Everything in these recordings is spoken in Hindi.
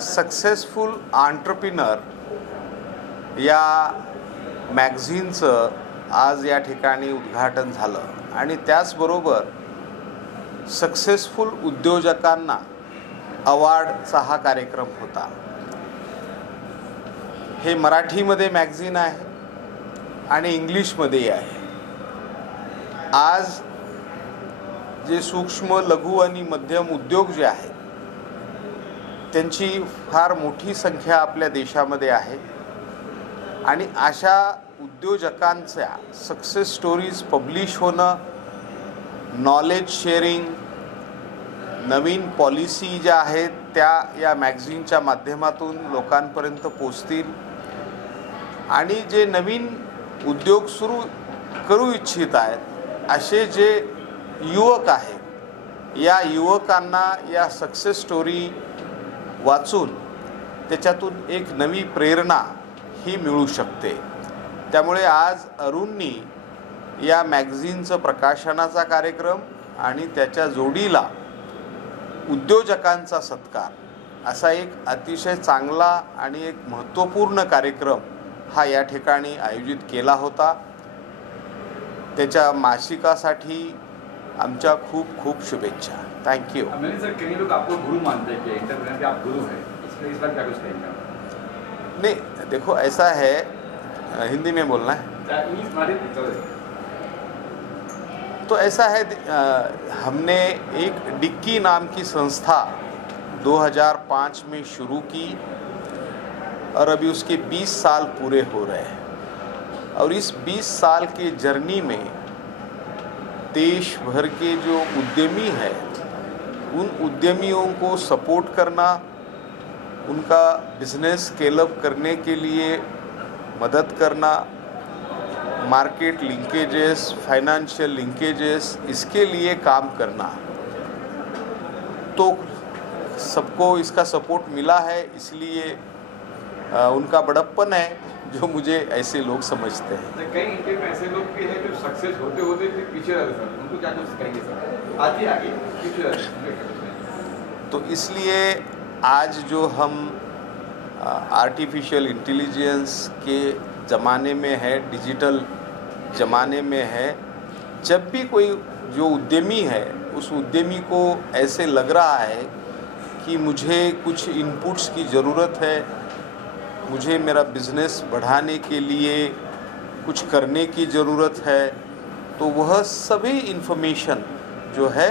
सक्सेसफुल एंटरप्रेन्योर या मॅगझिनचं आज या ठिकाणी उद्घाटन झालं आणि त्याचबरोबर सक्सेसफुल उद्योजकांना अवॉर्डचा हा कार्यक्रम होता। हे मराठीमध्ये मॅगझिन आहे आणि इंग्लिशमध्येही आहे। आज जे सूक्ष्म लघु आणि मध्यम उद्योग जे आहेत त्यांची फार मोठी संख्या आपल्या देशामध्ये आहे आणि अशा उद्योजकांच्या सक्सेस स्टोरीज पब्लिश होणं, नॉलेज शेअरिंग, नवीन पॉलिसी ज्या आहेत त्या या मॅगझिनच्या माध्यमातून लोकांपर्यंत पोचतील आणि जे नवीन उद्योग सुरू करू इच्छित आहेत असे जे युवक आहेत या युवकांना या सक्सेस स्टोरी वाचून त्याच्यातून एक नवी प्रेरणा ही मिळू शकते। त्यामुळे आज अरुणनी या मॅगझिनचं प्रकाशनाचा कार्यक्रम आणि त्याच्या जोडीला उद्योजकांचा सत्कार असा एक अतिशय चांगला आणि एक महत्त्वपूर्ण कार्यक्रम हा या ठिकाणी आयोजित केला होता। त्याच्या मासिकासाठी आमच्या खूप खूप शुभेच्छा। Thank you. सर, कई लोग आपको गुरु मानते हैं कि एंटरप्रेन्योर के आप गुरु हैं, इस बार क्या कुछ कहेंगे? नहीं, देखो ऐसा है, हिंदी में बोलना है तो ऐसा है, हमने एक डिक्की नाम की संस्था 2005 में शुरू की और अभी उसके 20 साल पूरे हो रहे हैं और इस 20 साल के जर्नी में देश भर के जो उद्यमी हैं उन उद्यमियों को सपोर्ट करना, उनका बिजनेस स्केल अप करने के लिए मदद करना, मार्केट लिंकेजेस, फाइनेंशियल लिंकेजेस, इसके लिए काम करना। तो सबको इसका सपोर्ट मिला है, इसलिए उनका बड़प्पन है जो मुझे ऐसे लोग समझते हैं। कई इंडिया में ऐसे लोग भी हैं जो सक्सेस होते होते फिर पीछे रह जाते हैं, उनको क्या कुछ कहेंगे सर? आगे आगे पीछे रह जाते हैं। तो इसलिए आज जो हम आर्टिफिशियल इंटेलिजेंस के ज़माने में है, डिजिटल ज़माने में है, जब भी कोई जो उद्यमी है उस उद्यमी को ऐसे लग रहा है कि मुझे कुछ इनपुट्स की ज़रूरत है, मुझे मेरा बिज़नेस बढ़ाने के लिए कुछ करने की ज़रूरत है, तो वह सभी इन्फॉर्मेशन जो है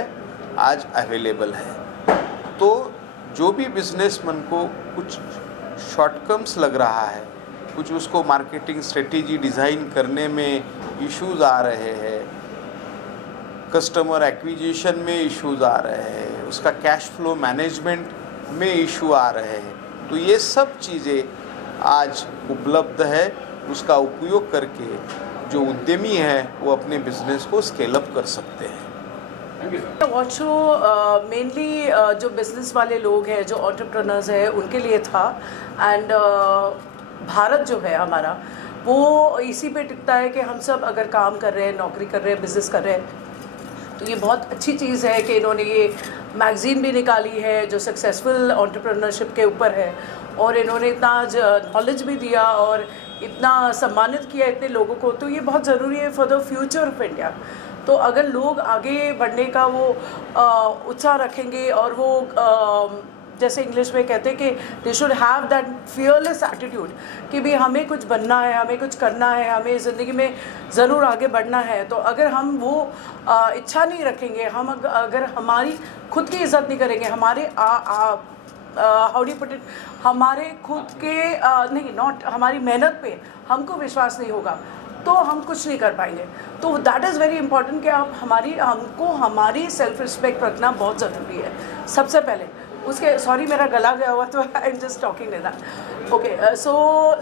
आज अवेलेबल है। तो जो भी बिजनेसमैन को कुछ शॉर्टकम्स लग रहा है, कुछ उसको मार्केटिंग स्ट्रेटेजी डिज़ाइन करने में इश्यूज़ आ रहे हैं, कस्टमर एक्विजिशन में इश्यूज़ आ रहे हैं, उसका कैश फ्लो मैनेजमेंट में इशू आ रहे हैं, तो ये सब चीज़ें आज उपलब्ध है। उसका उपयोग करके जो उद्यमी है वो अपने बिजनेस को स्केल अप कर सकते हैं। वॉच शो मेनली जो बिजनेस वाले लोग हैं, जो एंटरप्रेन्योर्स हैं, उनके लिए था। एंड भारत जो है हमारा वो इसी पे टिकता है कि हम सब अगर काम कर रहे हैं, नौकरी कर रहे हैं, बिज़नेस कर रहे हैं, तो ये बहुत अच्छी चीज़ है कि इन्होंने ये मैगज़ीन भी निकाली है जो सक्सेसफुल एंटरप्रेन्योरशिप के ऊपर है और इन्होंने इतना नॉलेज भी दिया और इतना सम्मानित किया इतने लोगों को। तो ये बहुत ज़रूरी है for the future of India. तो अगर लोग आगे बढ़ने का वो उत्साह रखेंगे और वो जैसे इंग्लिश में कहते हैं कि they should have that fearless attitude कि भी हमें कुछ बनना है, हमें कुछ करना है, हमें ज़िंदगी में ज़रूर आगे बढ़ना है। तो अगर हम वो इच्छा नहीं रखेंगे, हम अगर हमारी खुद की इज़्ज़त नहीं करेंगे, हमारे हाउ डू पुट इट, हमारे खुद के नहीं नॉट हमारी मेहनत पे हमको विश्वास नहीं होगा तो हम कुछ नहीं कर पाएंगे। तो दैट इज़ वेरी इंपॉर्टेंट कि आप हमको हमारी सेल्फ रिस्पेक्ट रखना बहुत ज़रूरी है सबसे पहले। उसके सॉरी मेरा गला गया हुआ तो I am just talking in that. Okay, so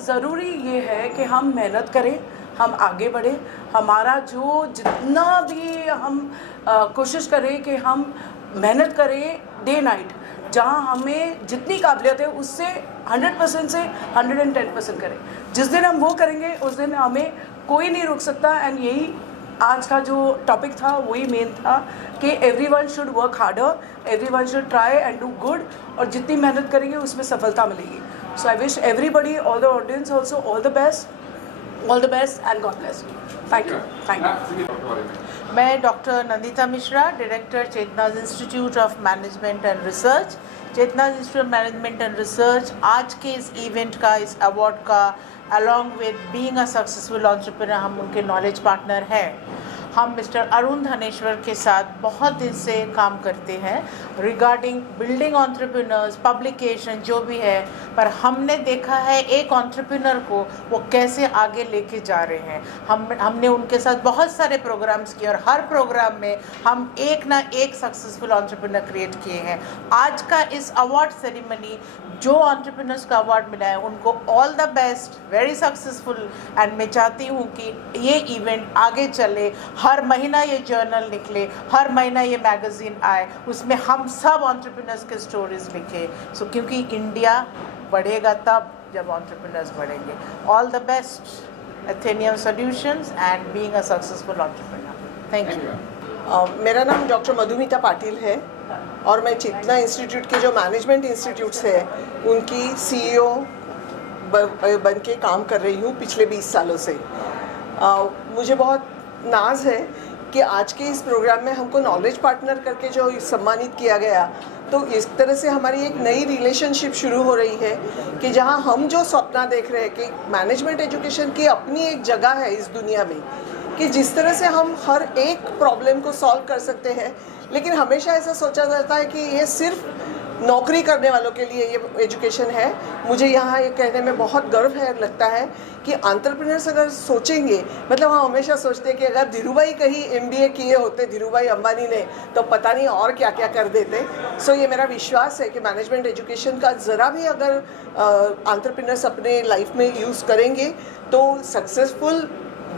ज़रूरी ये है कि हम मेहनत करें, हम आगे बढ़ें, हमारा जो जितना भी हम कोशिश करें कि हम मेहनत करें डे नाइट, जहाँ हमें जितनी काबिलियत है उससे 100% से 110% करें। जिस दिन हम वो करेंगे उस दिन हमें कोई नहीं रोक सकता। एंड यही आज का जो टॉपिक था वही मेन था कि everyone should work harder, everyone should try and do good, और जितनी मेहनत करेंगे उसमें सफलता मिलेगी. So I wish everybody, all the audience also, all the best and God bless you. Thank you. मैं doctor Nandita Mishra, director Chetana's institute of management and research. Chetana's institute of management and research आज के इस इवेंट का, इस अवार्ड का, along with being a successful entrepreneur, हम उनके नॉलेज पार्टनर हैं. हम मिस्टर अरुण धनेश्वर के साथ बहुत दिन से काम करते हैं रिगार्डिंग बिल्डिंग एंटरप्रेन्योर्स, पब्लिकेशन जो भी है, पर हमने देखा है एक एंटरप्रेन्योर को वो कैसे आगे लेके जा रहे हैं. हमने उनके साथ बहुत सारे प्रोग्राम्स किए और हर प्रोग्राम में हम एक ना एक सक्सेसफुल एंटरप्रेन्योर क्रिएट किए हैं. आज का इस अवार्ड सेरेमनी जो एंटरप्रेन्योर्स का अवार्ड मिला है उनको all the best, very successful. And मैं चाहती हूँ कि ये इवेंट आगे चले, हर महीना ये जर्नल निकले, हर महीना ये मैगजीन आए, उसमें हम सब एंटरप्रेन्योर्स के स्टोरीज लिखें. सो क्योंकि इंडिया बढ़ेगा तब जब एंटरप्रेन्योर्स बढ़ेंगे. All the best Athenium solutions and being a successful entrepreneur. Thank you. मेरा नाम डॉक्टर मधुमिता पाटिल है और मैं चेतना इंस्टीट्यूट के जो मैनेजमेंट इंस्टीट्यूट्स है उनकी CEO बन के काम कर रही हूँ पिछले 20 सालों से. मुझे बहुत नाज है कि आज के इस प्रोग्राम में हमको नॉलेज पार्टनर करके जो सम्मानित किया गया, तो इस तरह से हमारी एक नई रिलेशनशिप शुरू हो रही है कि जहां हम जो सपना देख रहे हैं कि मैनेजमेंट एजुकेशन की अपनी एक जगह है इस दुनिया में, कि जिस तरह से हम हर एक प्रॉब्लम को सॉल्व कर सकते हैं, लेकिन हमेशा ऐसा सोचा जाता है कि ये सिर्फ नौकरी करने वालों के लिए ये एजुकेशन है. मुझे यहाँ ये कहने में बहुत गर्व है, लगता है कि एंटरप्रेन्योर्स अगर सोचेंगे, मतलब हम हमेशा सोचते हैं कि अगर धीरूभाई कहीं MBA किए होते, धीरूभाई अंबानी ने, तो पता नहीं और क्या क्या कर देते. सो ये मेरा विश्वास है कि मैनेजमेंट एजुकेशन का ज़रा भी अगर एंटरप्रेन्योर्स अपने लाइफ में यूज़ करेंगे तो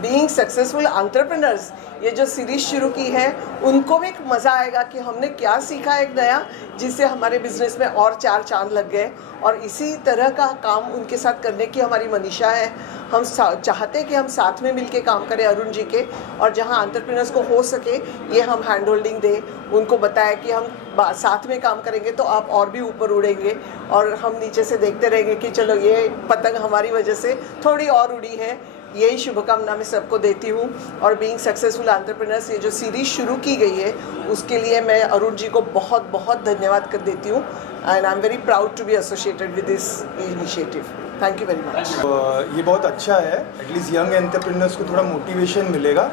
बीइंग सक्सेसफुल एंटरप्रेन्योर्स ये जो सीरीज शुरू की है उनको भी मज़ा आएगा कि हमने क्या सीखा एक नया, जिससे हमारे बिजनेस में और 4 चांद लग गए. और इसी तरह का काम उनके साथ करने की हमारी मनीषा है. हम चाहते हैं कि हम साथ में मिलके काम करें अरुण जी के, और जहां एंटरप्रेन्योर्स को हो सके ये हम हैंड होल्डिंग दें, उनको बताया कि हम साथ में काम करेंगे तो आप और भी ऊपर उड़ेंगे, और हम नीचे से देखते रहेंगे कि चलो ये पतंग हमारी वजह से थोड़ी और उड़ी है. यही शुभकामना मैं सबको देती हूँ. और बीइंग सक्सेसफुल एंटरप्रेन्योर्स ये जो सीरीज़ शुरू की गई है उसके लिए मैं अरुण जी को बहुत बहुत धन्यवाद कर देती हूँ. And I am very proud to be associated with this initiative. Thank you very much. ये बहुत अच्छा है, एटलीस्ट यंग एंटरप्रेन्योर्स को थोड़ा मोटिवेशन मिलेगा.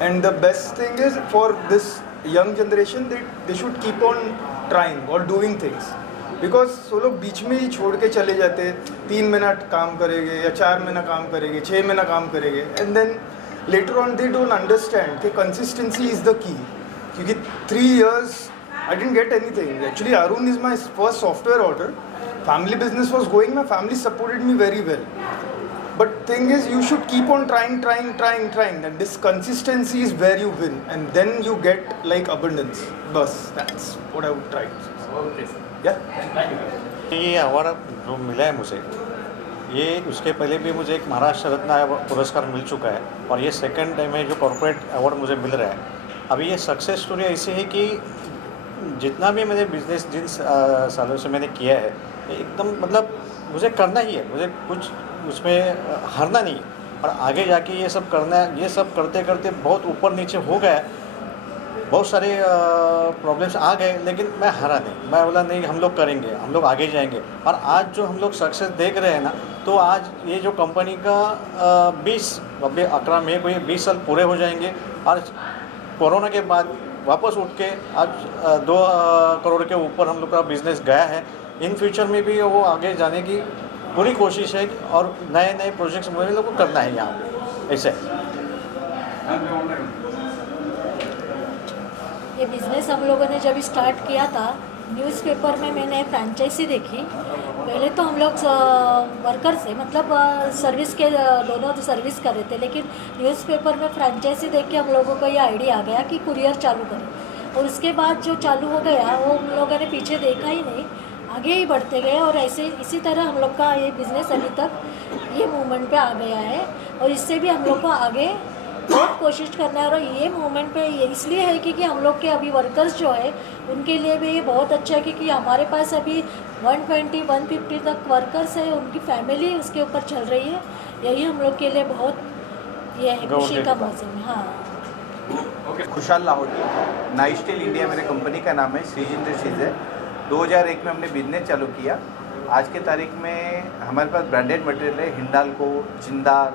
And the best thing is for this young generation they should keep on trying और डूइंग थिंग्स, बिकॉज वो लोग बीच में ही छोड़ के चले जाते हैं. 3 महीना काम करेंगे या 4 महीना काम करेंगे, 6 महीना काम करेंगे, and then later on they don't understand कि कंसिस्टेंसी इज़ द की. क्योंकि 3 years I didn't get anything. Actually, Arun is my first software order. Family business was going. My family supported me very well. But thing is, you should keep on trying. And this consistency is where you win. And then you get like abundance. Bus. That's what I would try. Okay, sir. Yeah? Thank you. ये अवार्ड जो मिला है मुझे, ये उसके पहले भी मुझे एक महाराष्ट्र रत्न पुरस्कार मिल चुका है, और ये सेकंड टाइम है जो कॉर्पोरेट अवार्ड मुझे मिल रहा है. अभी ये सक्सेस स्टोरी ऐसी है कि जितना भी मैंने बिजनेस जिन सालों से मैंने किया है, एकदम मतलब मुझे करना ही है, मुझे कुछ उसमें हारना नहीं है, और आगे जाके ये सब करना है. ये सब करते करते बहुत ऊपर नीचे हो गया, बहुत सारे प्रॉब्लम्स आ गए, लेकिन मैं हारा नहीं. मैं बोला नहीं, हम लोग करेंगे, हम लोग आगे जाएंगे. और आज जो हम लोग सक्सेस देख रहे हैं ना, तो आज ये जो कंपनी का 11 मई को ये 20 साल पूरे हो जाएंगे. और कोरोना के बाद वापस उठ के आज 2 करोड़ के ऊपर हम लोग का बिज़नेस गया है. इन फ्यूचर में भी वो आगे जाने की पूरी कोशिश है, और नए नए प्रोजेक्ट्स मुझे लोग को करना है यहाँ पे. ऐसे ये बिज़नेस हम लोगों ने जब स्टार्ट किया था, न्यूज़पेपर में मैंने फ्रेंचाइजी देखी. पहले तो हम लोग वर्कर से मतलब सर्विस के दोनों सर्विस कर रहे थे, लेकिन न्यूज़पेपर में फ्रेंचाइजी देख के हम लोगों को ये आइडिया आ गया कि कुरियर चालू करें. और उसके बाद जो चालू हो गया वो हम लोगों ने पीछे देखा ही नहीं, आगे ही बढ़ते गए. और ऐसे इसी तरह हम लोग का ये बिज़नेस अभी तक ये मूवमेंट पे आ गया है, और इससे भी हम लोग को आगे बहुत कोशिश करना है। और ये मोमेंट पे ये इसलिए है कि हम लोग के अभी वर्कर्स जो है उनके लिए भी ये बहुत अच्छा है, क्योंकि हमारे पास अभी 120-150 तक वर्कर्स है, उनकी फैमिली उसके ऊपर चल रही है। यही हम लोग के लिए बहुत ये है खुशी का मौसम है। हाँ, खुशहाल लाहौरी। नाइस्टिल इंडिया मेरे कंपनी का नाम है, श्रीजिंदर चीज़ है। 2001 में हमने बिजनेस चालू किया। आज के तारीख में हमारे पास ब्रांडेड मटेरियल है, हिंडाल्को, जिंदाल,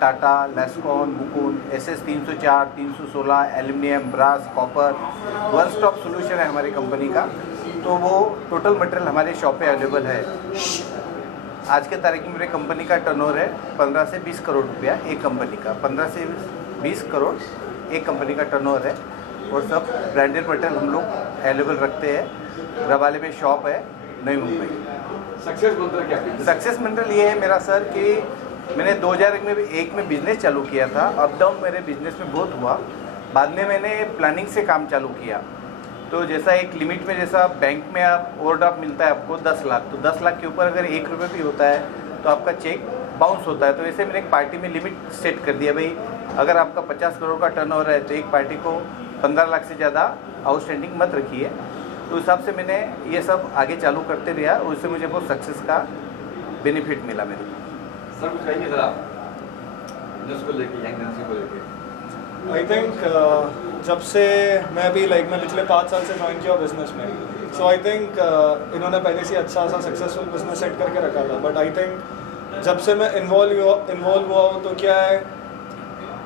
टाटा, लेस्कॉन, Mukand, SS 304, 316, aluminium, brass, copper, one stop solution है हमारी कंपनी का। तो वो टोटल मटेरियल हमारे शॉप पे अवेलेबल है। आज के तारीख में मेरे कंपनी का टर्नओवर है 15 से 20 करोड़ रुपया एक कंपनी का। 15 से 20 करोड़ एक कंपनी का टर्नओवर है, और सब ब्रांडेड मटेरियल हम लोग अवेलेबल रखते हैं। रवाले में शॉप है, नई मुंबई। सक्सेस मंत्र क्या है? सक्सेस मंत्र ये है मेरा सर कि मैंने 2001 में बिज़नेस चालू किया था। अप डाउन मेरे बिज़नेस में बहुत हुआ। बाद में मैंने प्लानिंग से काम चालू किया। तो जैसा एक लिमिट में, जैसा बैंक में आप ओवरड्राफ्ट मिलता है आपको 10 लाख, तो 10 लाख के ऊपर अगर 1 रुपये भी होता है तो आपका चेक बाउंस होता है। तो वैसे मैंने एक पार्टी में लिमिट सेट कर दिया, भाई अगर आपका 50 करोड़ का टर्नओवर है तो एक पार्टी को 15 लाख से ज़्यादा आउटस्टैंडिंग मत रखिए। तो उस हिसाब से मैंने ये सब आगे चालू करते रहा, उससे मुझे बहुत सक्सेस का बेनिफिट मिला मेरे को। सर कुछ कहेंगे सर आप बिजनेस को लेके, यंग जनरेशन को लेके? आई थिंक जब से मैं पिछले 5 साल से ज्वाइन किया बिजनेस में, सो आई थिंक इन्होंने पहले से अच्छा सा सक्सेसफुल बिजनेस सेट करके रखा था। बट आई थिंक जब से मैं इन्वॉल्व हुआ हूँ तो क्या है,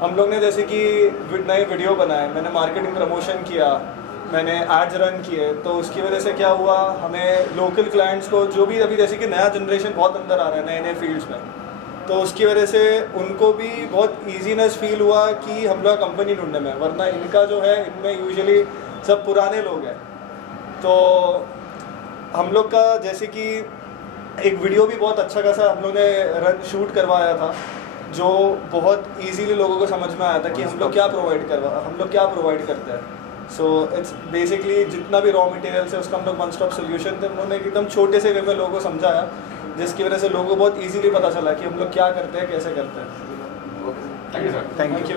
हम लोग ने जैसे कि नए वीडियो बनाए, मैंने मार्केटिंग प्रमोशन किया, मैंने एड्स रन किए। तो उसकी वजह से क्या हुआ, हमें लोकल क्लाइंट्स को जो भी अभी जैसे कि नया जनरेशन बहुत अंदर आ रहा है नए फील्ड्स में, तो उसकी वजह से उनको भी बहुत ईजीनेस फील हुआ कि हम लोग कंपनी ढूंढने में। वरना इनका जो है, इनमें यूजुअली सब पुराने लोग हैं। तो हम लोग का जैसे कि एक वीडियो भी बहुत अच्छा खासा हम लोग ने शूट करवाया था, जो बहुत इजीली लोगों को समझ में आया था कि हम लोग क्या प्रोवाइड करते हैं। सो इट्स बेसिकली जितना भी रॉ मटेरियल है उसका हम लोग वन स्टॉप सोल्यूशन थे। उन्होंने एकदम छोटे से वे में लोगों को समझाया, जिसकी वजह से लोगों को बहुत इजीली पता चला कि हम लोग क्या करते हैं, कैसे करते हैं। Thank you sir. Thank you.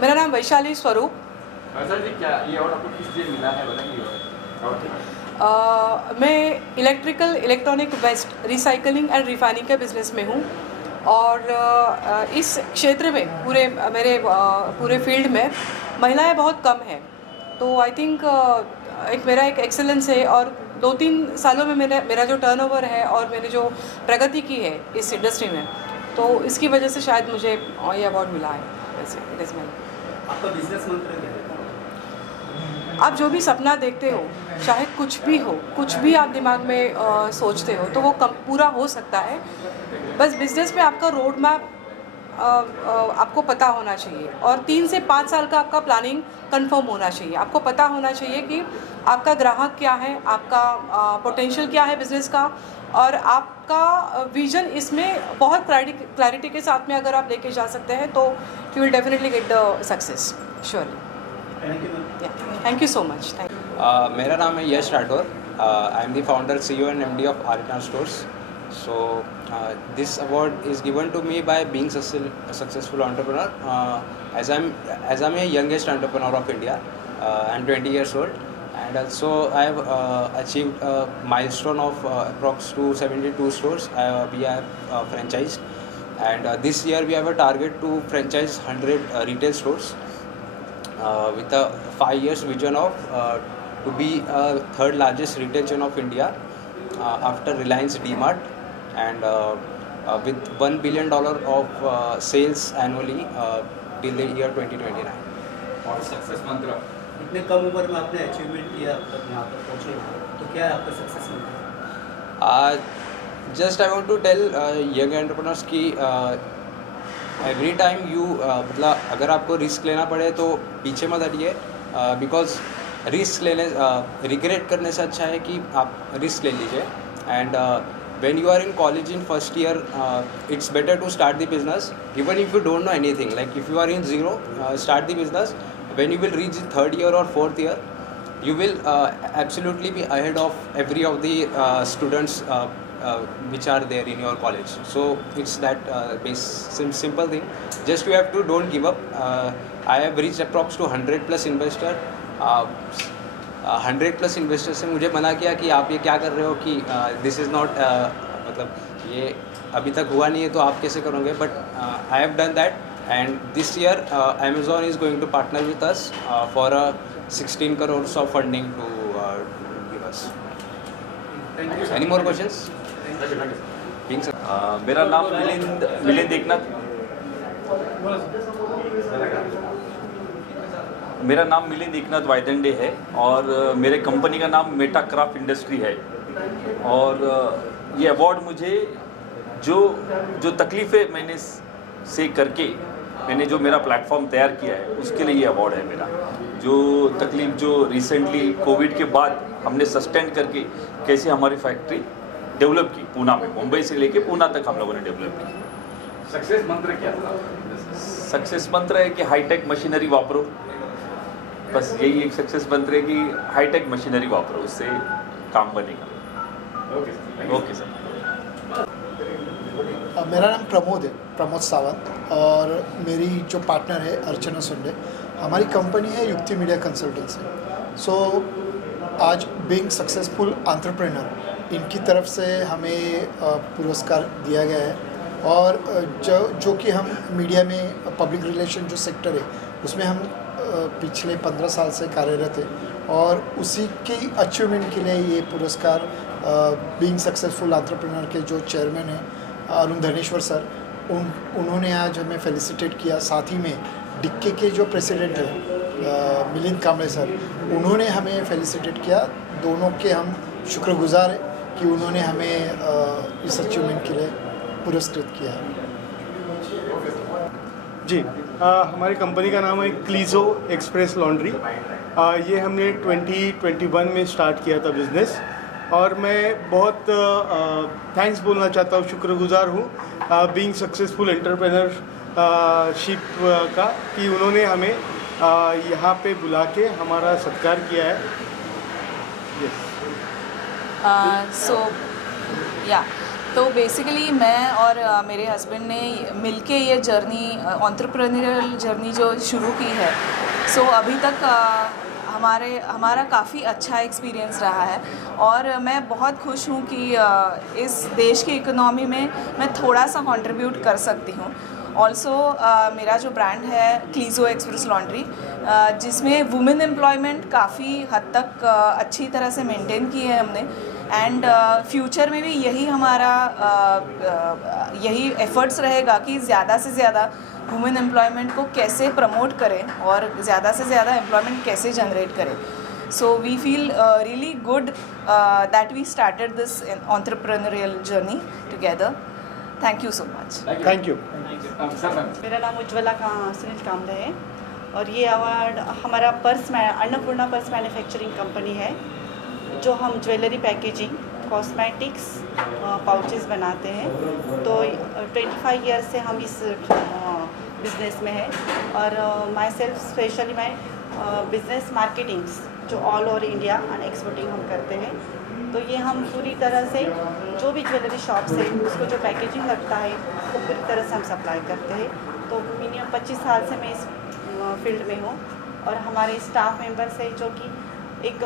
मेरा नाम वैशाली स्वरूप। सर जी, क्या ये अवार्ड आपको किस लिए मिला है, बताएंगे? मैं electronic waste recycling and refining के बिज़नेस में हूँ, और इस क्षेत्र में मेरे पूरे फील्ड में महिलाएं बहुत कम हैं। तो आई थिंक मेरा एक एक्सेलेंस है, और 2-3 सालों में मेरा जो टर्नओवर है और मैंने जो प्रगति की है इस इंडस्ट्री में, तो इसकी वजह से शायद मुझे ये अवार्ड मिला है। वैसे इट इज़ माय। आपका बिजनेस मंत्र क्या है? आप जो भी सपना देखते हो, चाहे कुछ भी हो, कुछ भी आप दिमाग में सोचते हो, तो वो पूरा हो सकता है। बस बिजनेस में आपका रोड मैप आपको पता होना चाहिए, और 3 से 5 साल का आपका प्लानिंग कंफर्म होना चाहिए। आपको पता होना चाहिए कि आपका ग्राहक क्या है, आपका पोटेंशियल क्या है बिज़नेस का, और आपका विजन इसमें बहुत क्लैरिटी के साथ में अगर आप लेके जा सकते हैं तो you will definitely get the success surely. Thank you so much. मेरा नाम है Yash Rathore. I am the founder, CEO and MD of Aryan stores. So this award is given to me by being a successful entrepreneur. As I'm a youngest entrepreneur of India. I'm 20 years old, and also I have achieved a milestone of approx 272 stores. We are franchised, and this year we have a target to franchise 100 retail stores with a 5 years vision of to be a third largest retail chain of India after Reliance DMart. And with $1 billion of sales annually till the year 2029. और सक्सेस मंत्र? इतने कम उम्र में आपने अचीवमेंट किया, अब तक यहाँ तक पहुँचे, तो क्या है आपका सक्सेस मंत्र? Just I want to tell young entrepreneurs कि every time you मतलब अगर आपको रिस्क लेना पड़े तो पीछे मत हटिए, बिकॉज रिस्क लेने रिग्रेट करने से अच्छा है कि आप रिस्क ले लीजिए। And when you are in college in first year, it's better to start the business even if you don't know anything. Like if you are in zero, start the business. When you will reach the 3rd year or 4th year, you will absolutely be ahead of every of the students which are there in your college. So it's that simple thing. Just you have to don't give up. I have reached approx to 100+ investor. 100+ investor से मुझे मना किया कि आप ये क्या कर रहे हो, कि दिस इज़ नॉट, मतलब ये अभी तक हुआ नहीं है तो आप कैसे करोगे. But I have done that, and this year Amazon is going to partner with us for 16 crores of funding to give us. Any more questions? मेरा नाम मिलिंद एकनाथ, मेरा नाम मिलिंद एकनाथ वायदंडे है और मेरे कंपनी का नाम मेटाक्राफ्ट इंडस्ट्री है. और ये अवार्ड मुझे जो तकलीफ़ें मैंने से करके मैंने जो मेरा प्लेटफॉर्म तैयार किया है उसके लिए ये अवार्ड है मेरा. जो तकलीफ़ जो रिसेंटली कोविड के बाद हमने सस्टेन करके कैसे हमारी फैक्ट्री डेवलप की पूना में, मुंबई से लेके पूना तक हम लोगों ने डेवलप की. सक्सेस मंत्र क्या था? सक्सेस मंत्र है कि हाईटेक मशीनरी वापरो. बस यही एक सक्सेस मंत्र है कि हाईटेक मशीनरी वापरो, उससे काम बनेगा. Okay sir. मेरा नाम प्रमोद सावंत, और मेरी जो पार्टनर है अर्चना सुंडे. हमारी कंपनी है युक्ति मीडिया कंसल्टेंसी. सो आज बीइंग सक्सेसफुल एंटरप्रेन्योर, इनकी तरफ से हमें पुरस्कार दिया गया है. और जो कि हम मीडिया में पब्लिक रिलेशन जो सेक्टर है उसमें हम पिछले 15 साल से कार्यरत है, और उसी की अचीवमेंट के लिए ये पुरस्कार बीइंग सक्सेसफुल एंटरप्रेन्योर के जो चेयरमैन हैं अरुण धनेश्वर सर, उन्होंने आज हमें फेलिसिटेट किया. साथ ही में डिक्के के जो प्रेसिडेंट हैं मिलिंद कांबळे सर, उन्होंने हमें फेलिसिटेट किया. दोनों के हम शुक्रगुजार हैं कि उन्होंने हमें इस अचीवमेंट के लिए पुरस्कृत किया. जी, हमारी कंपनी का नाम है क्लीजो एक्सप्रेस लॉन्ड्री. ये हमने 2021 में स्टार्ट किया था बिज़नेस, और मैं बहुत थैंक्स बोलना चाहता हूँ, शुक्रगुजार हूँ बीइंग सक्सेसफुल एंटरप्रेन्योरशिप का, कि उन्होंने हमें यहाँ पे बुला के हमारा सत्कार किया है. तो बेसिकली मैं और मेरे हस्बैंड ने मिलके ये जर्नी, एंटरप्रेन्योरियल जर्नी जो शुरू की है, सो अभी तक हमारा काफ़ी अच्छा एक्सपीरियंस रहा है. और मैं बहुत खुश हूँ कि इस देश की इकोनॉमी में मैं थोड़ा सा कंट्रीब्यूट कर सकती हूँ. ऑल्सो मेरा जो ब्रांड है क्लीजो एक्सप्रेस लॉन्ड्री, जिसमें वुमेन एम्प्लॉयमेंट काफ़ी हद तक अच्छी तरह से मेंटेन की है हमने. एंड फ्यूचर में भी यही हमारा यही एफर्ट्स रहेगा कि ज़्यादा से ज़्यादा वुमेन एम्प्लॉयमेंट को कैसे प्रमोट करें और ज़्यादा से ज़्यादा एम्प्लॉयमेंट कैसे जनरेट करें. So we feel really good that we started this entrepreneurial journey together. Thank you so much. Thank you. मेरा नाम उज्ज्वला सुनील कामले है, और ये अवार्ड हमारा अन्नपूर्णा पर्स मैन्युफैक्चरिंग कंपनी है, जो हम ज्वेलरी पैकेजिंग, कॉस्मेटिक्स, पाउचेस बनाते हैं. तो 25 ईयर से हम इस बिज़नेस में है. और माई सेल्फ स्पेशली मैं बिज़नेस मार्केटिंग्स जो all over India and exporting हम करते हैं. तो ये हम पूरी तरह से जो भी ज्वेलरी शॉप्स है उसको जो पैकेजिंग लगता है वो पूरी तरह से हम सप्लाई करते हैं. तो मिनिमम 25 साल से मैं इस फील्ड में हूँ. और हमारे स्टाफ मेंबर्स है जो कि एक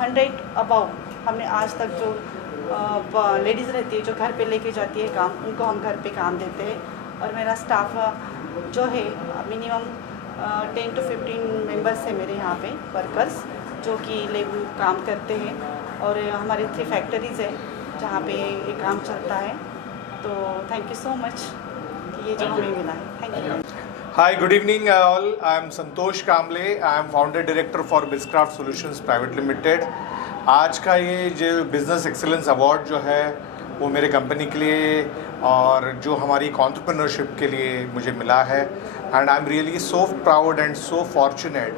100 अबव हमने आज तक जो लेडीज़ रहती है जो घर पे लेके जाती है काम, उनको हम घर पे काम देते हैं. और मेरा स्टाफ जो है मिनिमम 10 to 15 मेंबर्स है मेरे यहाँ पे वर्कर्स, जो कि काम करते हैं. और हमारे 3 फैक्ट्रीज़ है जहाँ पे ये काम चलता है. तो थैंक यू सो मच कि ये जो हमें मिला है. Thank you. Hi, good evening all. I am Santosh Kamble. I am founder director for BizCraft Solutions Private Limited. आज का ये जो बिज़नेस एक्सीलेंस अवार्ड जो है वो मेरे कंपनी के लिए और जो हमारी एंटरप्रेन्योरशिप के लिए मुझे मिला है. And I am really so proud and so fortunate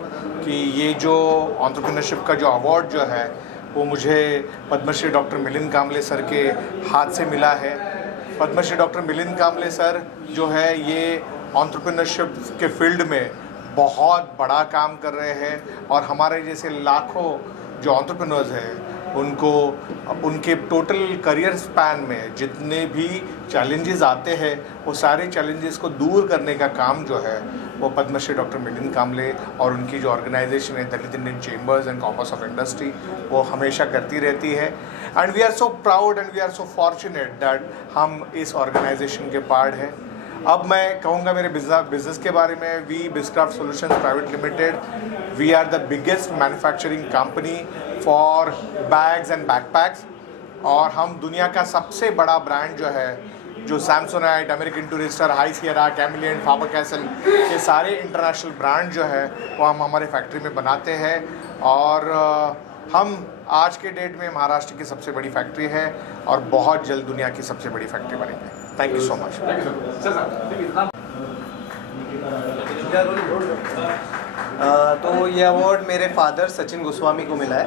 कि ये जो एंटरप्रेन्योरशिप का जो अवार्ड जो है वो मुझे पद्मश्री डॉक्टर मिलिंद कांबले सर के हाथ से मिला है. पद्मश्री डॉक्टर मिलिंद कांबले सर जो है ये एंटरप्रेन्योरशिप के फील्ड में बहुत बड़ा काम कर रहे हैं, और हमारे जैसे लाखों जो एंटरप्रेन्योर्स हैं उनको उनके टोटल करियर स्पैन में जितने भी चैलेंजेस आते हैं वो सारे चैलेंजेस को दूर करने का काम जो है वो पद्मश्री डॉक्टर मिलिंद कांबले और उनकी जो ऑर्गेनाइजेशन है Dalit Indian chambers and commerce of industry वो हमेशा करती रहती है। And we are so proud and we are so fortunate that हम इस ऑर्गेनाइजेशन के पार्ट हैं। अब मैं कहूँगा मेरे बिजनेस के बारे में। We Biscraft solutions private limited, we are the biggest manufacturing company for bags and backpacks, और हम दुनिया का सबसे बड़ा ब्रांड जो है, जो Samsonite, American Tourister, High Sierra, Kamiliant, Faber Castell, ये सारे इंटरनेशनल ब्रांड जो है वो हम हमारे फैक्ट्री में बनाते हैं। और हम आज के डेट में महाराष्ट्र की सबसे बड़ी फैक्ट्री है और बहुत जल्द दुनिया की सबसे बड़ी फैक्ट्री बनेंगे। Thank you so much. तो ये अवार्ड मेरे फादर सचिन गोस्वामी को मिला है।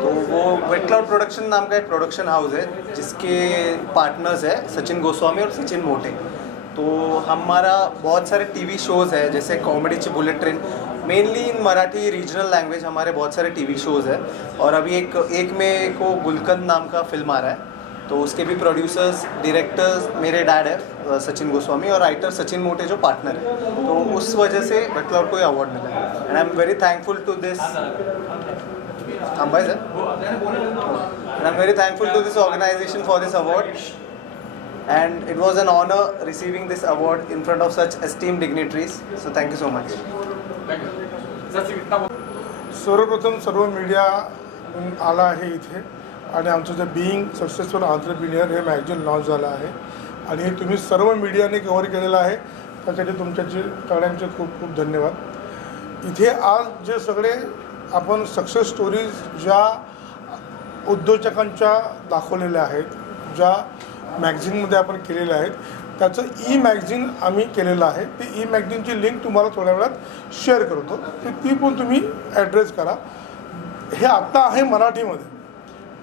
तो वो वेट क्लाउड प्रोडक्शन नाम का एक प्रोडक्शन हाउस है जिसके पार्टनर्स है सचिन गोस्वामी और सचिन मोटे। तो हमारा बहुत सारे टीवी शोज़ है जैसे कॉमेडीची bullet train, mainly in Marathi regional language हमारे बहुत सारे टीवी शोज़ है। और अभी एक में को गुलकंद नाम का फिल्म आ रहा है, तो उसके भी प्रोड्यूसर्स डायरेक्टर्स मेरे डैड है सचिन गोस्वामी और राइटर सचिन मोटे जो पार्टनर है। तो उस वजह से वेट क्लाउड को ये अवार्ड मिला है and I am very thankful to this I'm very thankful to this organization for this award, and it was an honor receiving this award in front of such esteemed dignitaries. So thank you so much. सर्वप्रथम सर्व मीडिया आला आहे इथे आणि आमचं जे बीइंग सक्सेसफुल एंटरप्रेन्योर हे मॅगझिन लॉन्च झालं आहे आणि हे तुम्ही सर्व मीडियाने कव्हर केलेलं आहे, त्यासाठी तुमच्याचे सगळ्यांचे खूप खूप धन्यवाद। इथे आज जे सगळे आपण सक्सेस स्टोरीज ज्या उद्योजकांच्या दाखवलेल्या आहेत, ज्या मॅगझिनमध्ये आपण केलेल्या आहेत, त्याचं मॅगझिन आम्ही केलेलं आहे। ती मॅगझिनची लिंक तुम्हाला थोड्या वेळात शेअर करतो, ती पण तुम्ही ॲड्रेस करा। हे आत्ता आहे मराठीमध्ये,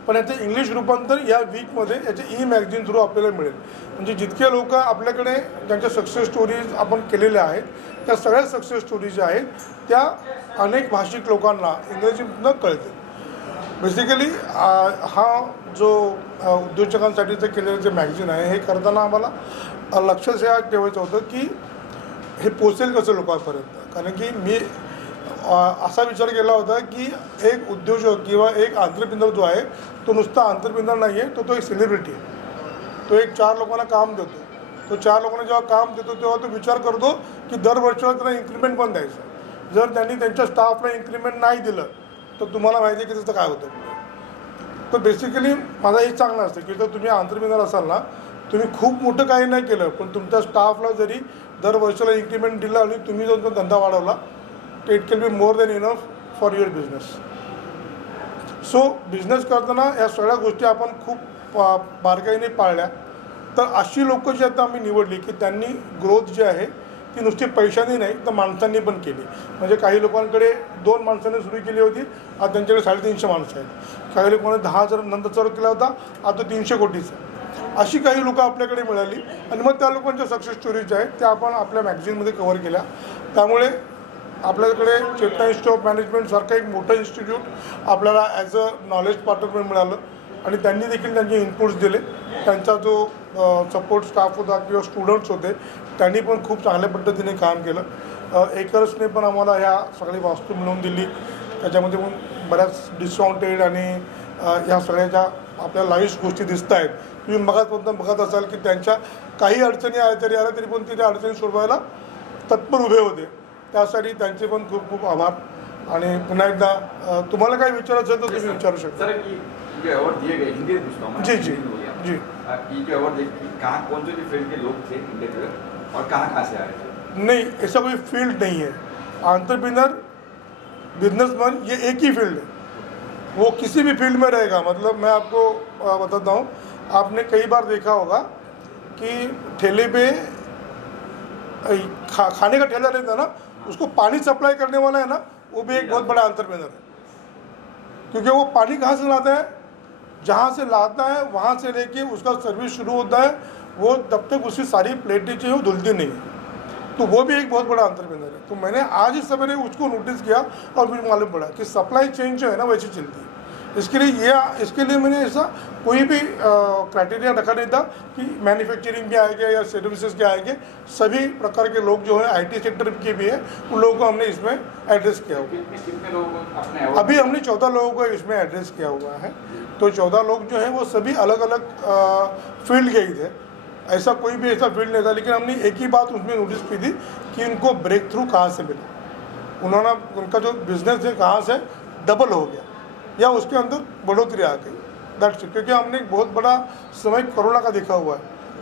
पण याचं इंग्लिश रूपांतर या वीकमध्ये याचे मॅगझिन थ्रू आपल्याला मिळेल। म्हणजे जितके लोक आपल्याकडे ज्यांच्या सक्सेस स्टोरीज आपण केलेल्या आहेत त्या सगळ्या सक्सेस स्टोरीज ज्या आहेत त्या अनेक भाषिक लोकांना इंग्रजीतनं कळते। बेसिकली हा जो उद्योजकांसाठीचं केलेलं जे मॅगझिन आहे हे करताना आम्हाला लक्षात हे ठेवायचं होतं की हे पोचेल कसं लोकांपर्यंत, कारण की मी असा विचार केला होता की एक उद्योजक किंवा एक एंटरप्रेन्योर जो आहे तो नुसता एंटरप्रेन्योर नाही आहे, तो एक सेलिब्रिटी आहे। तो एक 4 लोकांना काम देतो, तो 4 लोकांना जेव्हा काम देतो तेव्हा तो विचार करतो की दर वर्षाला त्यांना इन्क्रीमेंट पण द्यायचं। जर त्यांनी त्यांच्या स्टाफला इन्क्रीमेंट नाही दिलं तर तुम्हाला माहिती आहे की त्याचं काय होतं। तर बेसिकली माझा हे चांगलं असतं की जर तुम्ही एंटरप्रेन्योर असाल ना, तुम्ही खूप मोठं काही नाही केलं पण तुमच्या स्टाफला जरी दर वर्षाला इन्क्रीमेंट दिलं आणि तुम्ही जर धंदा वाढवला, it can be more than enough for your business. So business करताना या सगळ्या गोष्टी आपण खूप बारकाईने पाळल्या, तर अशी लोक जी आता आम्ही निवडली की त्यांनी ग्रोथ जी आहे ती नुसती पैशाने नाही तर माणसांनी पण केली। म्हणजे काही लोकांकडे 2 माणसांनी सुरू केली होती, आता त्यांच्याकडे 350 माणसं आहेत। काही लोकांनी 10,000 नंतर चालू केला होता, आता 300 कोटीचा। अशी काही लोकं आपल्याकडे मिळाली आणि मग त्या लोकांच्या सक्सेस स्टोरीज ज्या आहेत त्या आपण आपल्या मॅगझिनमध्ये कव्हर केल्या। त्यामुळे आपल्याकडे चेतना इन्स्टिट्यूट ऑफ मॅनेजमेंटसारखं एक मोठं इन्स्टिट्यूट आपल्याला ॲज अ नॉलेज पार्टनर मिळालं आणि त्यांनी देखील त्यांचे इनपुट्स दिले। त्यांचा जो सपोर्ट स्टाफ होता किंवा स्टुडंट्स होते त्यांनी पण खूप चांगल्या पद्धतीने काम केलं। एकर्सने पण आम्हाला ह्या सगळी वास्तू मिळवून दिली, त्याच्यामध्ये पण बऱ्याच डिस्काउंटेड आणि ह्या सगळ्या ज्या आपल्याला लाईव्ह गोष्टी दिसत आहेत, तुम्ही मगातपर्यंत बघत असाल की त्यांच्या काही अडचणी आल्या तरी पण ते त्या अडचणी सोडवायला तत्पर उभे होते। त्यासाठी त्यांचे पण खूप खूप आभार। आणि पुन्हा एकदा तुम्हाला काही विचारायचं असेल तर तुम्ही विचारू शकता। ये अवार्ड दिए गए, हिंदी में पूछता हूँ मैं। जी जी जी। ये जो अवार्ड कहाँ कौन से फील्ड के लोग थे इंडिया के और कहाँ से आए थे? नहीं, ऐसा कोई फील्ड नहीं है। एंटरप्रेन्योर बिजनेसमैन ये एक ही फील्ड है, वो किसी भी फील्ड में रहेगा। मतलब मैं आपको बताता हूँ, आपने कई बार देखा होगा कि ठेले पे खाने का ठेला रहता है ना, उसको पानी सप्लाई करने वाला है ना, वो भी एक बहुत बड़ा एंटरप्रेन्योर है। क्योंकि वो पानी कहाँ से लाता है, जहाँ से लाता है वहाँ से लेके उसका सर्विस शुरू होता है, वो तब तक उसकी सारी प्लेटें जो है वो धुलती नहीं है। तो वो भी एक बहुत बड़ा एंटरप्रेन्योर है। तो मैंने आज ही सवेरे उसको नोटिस किया और मुझे मालूम पड़ा कि सप्लाई चेन जो है ना वैसी चलती है। इसके लिए मैंने ऐसा कोई भी क्राइटेरिया रखा नहीं था कि मैन्युफैक्चरिंग के आएंगे या सर्विसेज के आएंगे। सभी प्रकार के लोग जो है आईटी सेक्टर के भी है, उन लोगों को हमने इसमें एड्रेस किया हुआ है। कितने लोगों को अपने अभी हमने 14 लोगों को इसमें एड्रेस किया हुआ है। तो 14 लोग जो हैं वो सभी अलग अलग फील्ड के ही थे, ऐसा कोई भी ऐसा फील्ड नहीं था। लेकिन हमने एक ही बात उसमें नोटिस की थी कि उनको ब्रेक थ्रू कहाँ से मिला, उन्होंने उनका जो बिजनेस है कहाँ से डबल हो गया या उसके अंदर बढ़ोतरी आ गई। That's it. क्योंकि हमने एक बहुत बड़ा समय कोरोना का देखा हुआ है।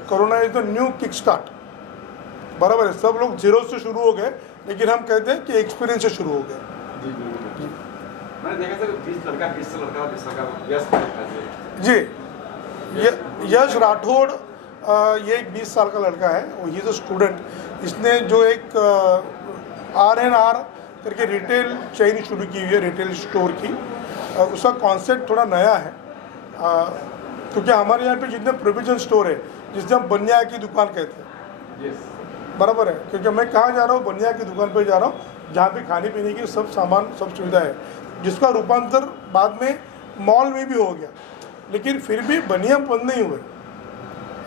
Corona is the new kick start, बराबर है। सब लोग जीरो से शुरू हो गए, लेकिन हम कहते हैं कि एक्सपीरियंस से शुरू हो गए। मैंने देखा सर 20 लड़का 20 लड़का 20 लड़का जी, यश राठौड़ ये एक 20 साल का लड़का है, वो ही इज़ अ स्टूडेंट। इसने जो एक RNR करके रिटेल चेन शुरू की हुई है, रिटेल स्टोर की। उसका कॉन्सेप्ट थोड़ा नया है, क्योंकि हमारे यहाँ पे जितने प्रोविजन स्टोर है, जिससे हम बनिया की दुकान कहते हैं, बराबर है। क्योंकि मैं कहाँ जा रहा हूँ, बनिया की दुकान पे जा रहा हूँ, जहाँ पे खाने पीने की सब सामान सब सुविधा है, जिसका रूपांतर बाद में मॉल में भी हो गया। लेकिन फिर भी बनिया बंद नहीं हुए।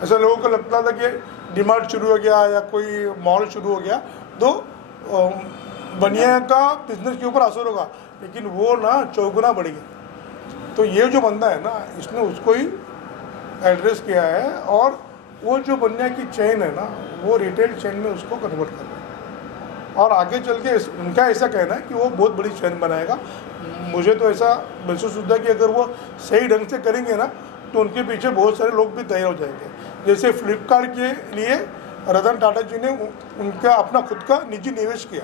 ऐसा लोगों को लगता था कि डीमार्ट शुरू हो गया या कोई मॉल शुरू हो गया तो बनिया का बिजनेस के ऊपर असर होगा, लेकिन वो ना चौगुना बढ़ गया। तो ये जो बंदा है ना, इसने उसको ही एड्रेस किया है, और वो जो बनिया की चेन है ना, वो रिटेल चेन में उसको कन्वर्ट कर रहा है। और आगे चल के उनका ऐसा कहना है कि वो बहुत बड़ी चेन बनाएगा। मुझे तो ऐसा महसूस होता है कि अगर वो सही ढंग से करेंगे ना, तो उनके पीछे बहुत सारे लोग भी तैयार हो जाएंगे। जैसे फ्लिपकार्ट के लिए रतन टाटा जी ने उनका अपना खुद का निजी निवेश किया,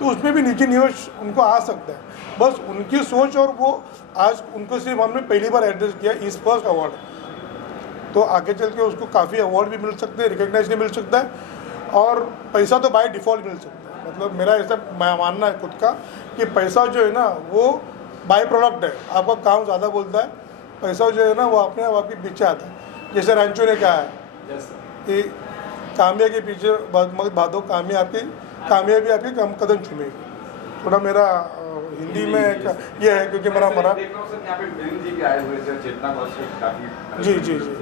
तो उसमें भी निजी निवेश उनको आ सकता है। बस उनकी सोच, और वो आज उनको सिर्फ हमने पहली बार एड्रेस किया इस फर्स्ट अवार्ड, तो आगे चल के उसको काफ़ी अवार्ड भी मिल सकते हैं, रिकग्नाइज भी मिल सकता है, और पैसा तो बाय डिफ़ॉल्ट मिल सकता है। मतलब मेरा ऐसा मानना है खुद का कि पैसा जो है ना वो बाय प्रोडक्ट है। आपका काम ज़्यादा बोलता है, पैसा जो है ना वो अपने आप आपके पीछे आता है। जैसे रैंचो ने कहा है कि कामया के पीछे भादो कामयाबी आपकी कम कदम चुमेगी। थोड़ा मेरा हिंदी में ये है, क्योंकि मेरा मरा जी जी जी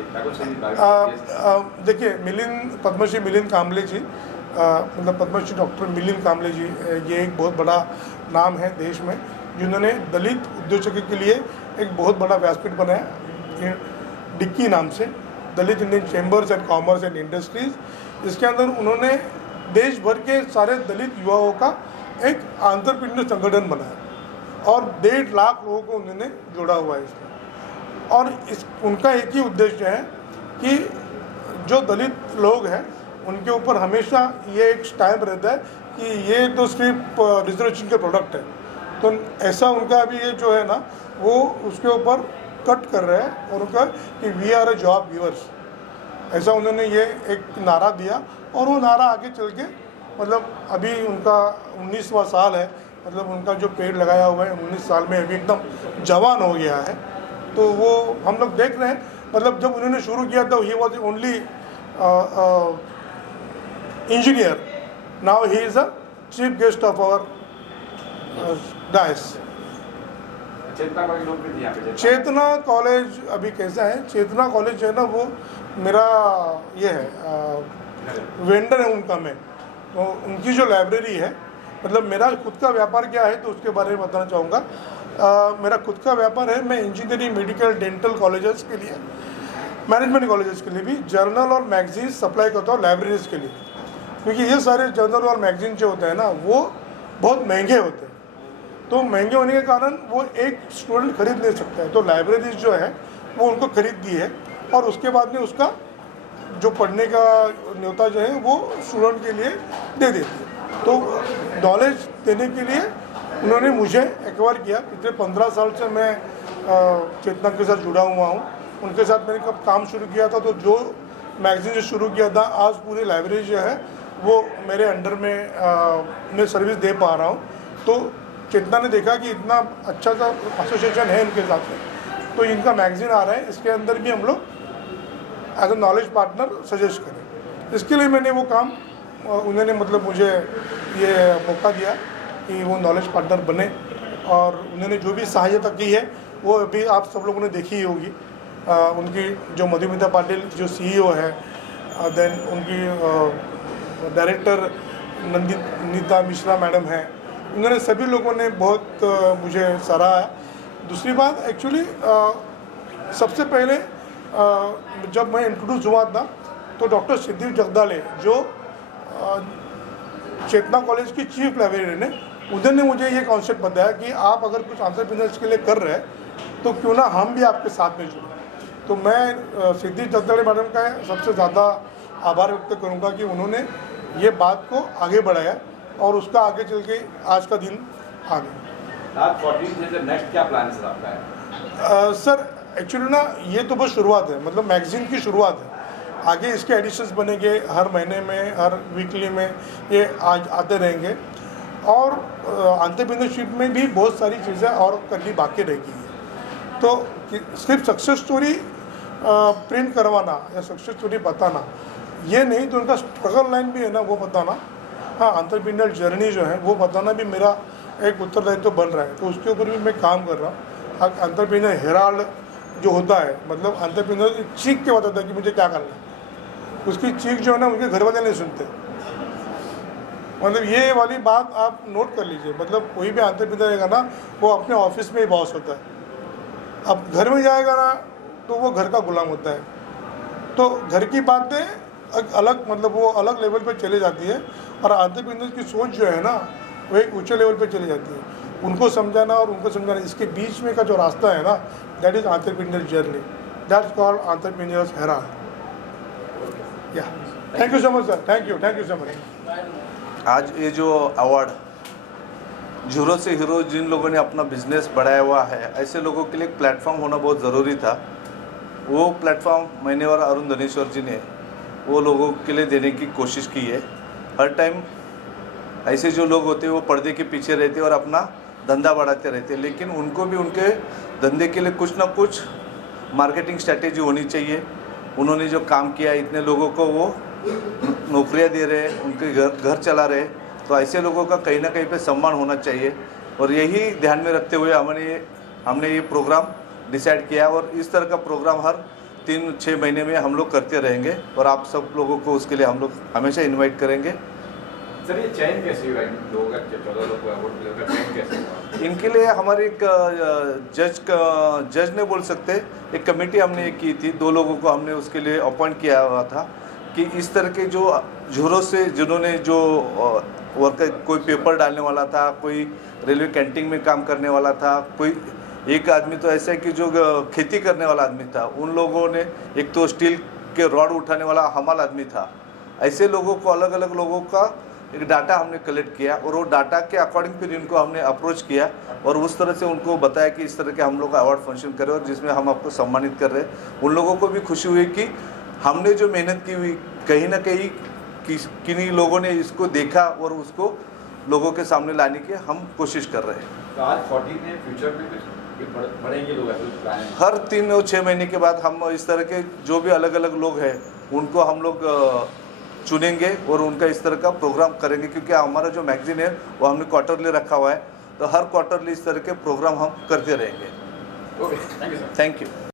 देखिए, मिलिंद पद्मश्री मिलिंद कांबले जी, मतलब पद्मश्री डॉक्टर मिलिंद कांबले जी, ये एक बहुत बड़ा नाम है देश में, जिन्होंने दलित उद्योजकों के लिए एक बहुत बड़ा व्यासपीठ बनाया डिक्की नाम से, Dalit Indian chambers and commerce and industries. इसके अंदर उन्होंने देश भर के सारे दलित युवाओं का एक एंटरप्रेन्योर संगठन बनाया, और 1.5 लाख लोगों को उन्होंने जोड़ा हुआ है इसमें। और उनका एक ही उद्देश्य है कि जो दलित लोग हैं उनके ऊपर हमेशा ये एक स्टैम्प रहता है कि ये तो सिर्फ रिजर्वेशन के प्रोडक्ट है। तो ऐसा उनका अभी ये जो है ना, वो उसके ऊपर कट कर रहे हैं, और उनका कि we are a job givers, ऐसा उन्होंने ये एक नारा दिया। और वो नारा आगे चल के, मतलब अभी उनका 19वां साल है, मतलब उनका जो पेड़ लगाया हुआ है 19 साल में अभी एकदम जवान हो गया है। तो वो हम लोग देख रहे हैं, मतलब जब उन्होंने शुरू किया था ही was only engineer, now he is a chief guest of our dais. Chetna college अभी कैसा है? चेतना कॉलेज जो है ना, वो मेरा ये है वेंडर है उनका मैं। तो उनकी जो लाइब्रेरी है, मतलब मेरा खुद का व्यापार क्या है तो उसके बारे में बताना चाहूँगा। मेरा खुद का व्यापार है, मैं इंजीनियरिंग, मेडिकल, डेंटल कॉलेजेस के लिए, मैनेजमेंट कॉलेजेस के लिए भी जर्नल और मैगजीन सप्लाई करता हूँ लाइब्रेरीज के लिए। क्योंकि ये सारे जर्नल और मैगजीन जो होते हैं ना, वो बहुत महंगे होते हैं। तो महंगे होने के कारण वो एक स्टूडेंट खरीद नहीं सकता है, तो लाइब्रेरीज जो है वो उनको खरीद दी है, और उसके बाद में उसका जो पढ़ने का न्योता जो है वो स्टूडेंट के लिए दे देती है। तो नॉलेज देने के लिए उन्होंने मुझे एक्वायर किया। पिछले 15 साल से मैं चेतना के साथ जुड़ा हुआ हूँ। उनके साथ मैंने कब काम शुरू किया था, तो जो मैगजीन जो शुरू किया था, आज पूरी लाइब्रेरी जो है वो मेरे अंडर में मैं सर्विस दे पा रहा हूँ। तो चेतना ने देखा कि इतना अच्छा सा एसोसिएशन है इनके साथ में, तो इनका मैगजीन आ रहा है, इसके अंदर भी हम लोग as a knowledge partner suggest करें। इसके लिए मैंने वो काम, उन्होंने मतलब मुझे ये मौका दिया कि वो नॉलेज पार्टनर बने, और उन्होंने जो भी सहायता की है वो अभी आप सब लोगों ने देखी ही होगी। उनकी जो मधुमिता पाटिल जो CEO है, देन उनकी डायरेक्टर नंदिता मिश्रा मैडम हैं, इन्होंने सभी लोगों ने बहुत मुझे सराहा है। दूसरी बात एक्चुअली सबसे पहले जब मैं इंट्रोड्यूस हुआ था तो डॉक्टर सिद्धि जगदाले जो चेतना कॉलेज की चीफ लाइब्रेरियन है, उन्होंने मुझे ये कॉन्सेप्ट बताया कि आप अगर कुछ एंटरप्रेन्योर्स के लिए कर रहे हैं तो क्यों ना हम भी आपके साथ में जुड़ें। तो मैं सिद्धि जगदाले मैडम का सबसे ज़्यादा आभार व्यक्त करूँगा कि उन्होंने ये बात को आगे बढ़ाया और उसका आगे चल के आज का दिन आ गया। आप 14 से नेक्स्ट क्या प्लान है आपका है? सर एक्चुअली ना ये तो बस शुरुआत है, मतलब मैगजीन की शुरुआत है। आगे इसके एडिशंस बनेंगे, हर महीने में, हर वीकली में ये आज आते रहेंगे और एंटरप्रेन्योरशिप में भी बहुत सारी चीज़ें और करनी बाकी रहेगी। तो सिर्फ सक्सेस स्टोरी प्रिंट करवाना या सक्सेस स्टोरी बताना ये नहीं, तो उनका स्ट्रगल लाइन भी है ना वो बताना, हाँ एंटरप्रेन्योर जर्नी जो है वो बताना भी मेरा एक उत्तरदायित्व बन रहा है। तो उसके ऊपर भी मैं काम कर रहा हूँ। एंटरप्रेन्योर हेराल्ड जो होता है, मतलब एंटरप्रेन्योर चीख के बताता है कि मुझे क्या करना है, उसकी चीख जो है ना उनके घर वाले नहीं सुनते। मतलब ये वाली बात आप नोट कर लीजिए, मतलब कोई भी एंटरप्रेन्योर रहेगा ना वो अपने ऑफिस में ही बॉस होता है, अब घर में जाएगा ना तो वो घर का गुलाम होता है। तो घर की बातें अलग, मतलब वो अलग लेवल पे चले जाती है और एंटरप्रेन्योर की सोच जो है ना वो एक ऊंचे लेवल पे चली जाती है। उनको समझाना और उनको समझाना, इसके बीच में का जो रास्ता है ना, that is entrepreneur journey, that's called entrepreneurs herald. Yeah thank you so much sir, thank you so much. आज ये जो अवार्ड जीरो से हीरो जिन लोगों ने अपना बिजनेस बढ़ाया हुआ है, ऐसे लोगों के लिए एक प्लेटफॉर्म होना बहुत ज़रूरी था। वो प्लेटफॉर्म मैंने और अरुण धनेश्वर जी ने वो लोगों के लिए देने की कोशिश की है। हर टाइम ऐसे जो लोग होते हैं वो पर्दे के पीछे रहते और अपना धंधा बढ़ाते रहते, लेकिन उनको भी उनके धंधे के लिए कुछ ना कुछ मार्केटिंग स्ट्रैटेजी होनी चाहिए। उन्होंने जो काम किया, इतने लोगों को वो नौकरियां दे रहे हैं, उनके घर चला रहे, तो ऐसे लोगों का कहीं ना कहीं पे सम्मान होना चाहिए। और यही ध्यान में रखते हुए हमने ये प्रोग्राम डिसाइड किया और इस तरह का प्रोग्राम हर 3-6 महीने में हम लोग करते रहेंगे और आप सब लोगों को उसके लिए हम लोग हमेशा इन्वाइट करेंगे। सर ये चयन कैसे हुआ इन लोगों का, 14 लोगों को अवार्ड मिलकर चयन कैसे हुआ? इनके लिए हमारे एक जज ने बोल सकते, एक कमेटी हमने की थी, 2 लोगों को हमने उसके लिए अपॉइंट किया हुआ था कि इस तरह के जो झूरों से जिन्होंने जो वर्कर, कोई पेपर डालने वाला था, कोई रेलवे कैंटीन में काम करने वाला था, कोई एक आदमी तो ऐसा है कि जो खेती करने वाला आदमी था, उन लोगों ने एक तो स्टील के रॉड उठाने वाला हमाल आदमी था। ऐसे लोगों को अलग अलग लोगों का एक डाटा हमने कलेक्ट किया और वो डाटा के अकॉर्डिंग फिर इनको हमने अप्रोच किया और उस तरह से उनको बताया कि इस तरह के हम लोग अवार्ड फंक्शन करें और जिसमें हम आपको सम्मानित कर रहे हैं। उन लोगों को भी खुशी हुई कि हमने जो मेहनत की हुई कहीं ना कहीं किन्हीं लोगों ने इसको देखा और उसको लोगों के सामने लाने की हम कोशिश कर रहे हैं। तो आज 14 में फ्यूचर में कुछ बढ़ेंगे लोग, हर 3 और 6 महीने के बाद हम इस तरह के जो भी अलग अलग लोग हैं उनको हम लोग चुनेंगे और उनका इस तरह का प्रोग्राम करेंगे, क्योंकि हमारा जो मैगजीन है वो हमने क्वार्टरली रखा हुआ है, तो हर क्वार्टरली इस तरह के प्रोग्राम हम करते रहेंगे। Okay, thank you sir. Thank you.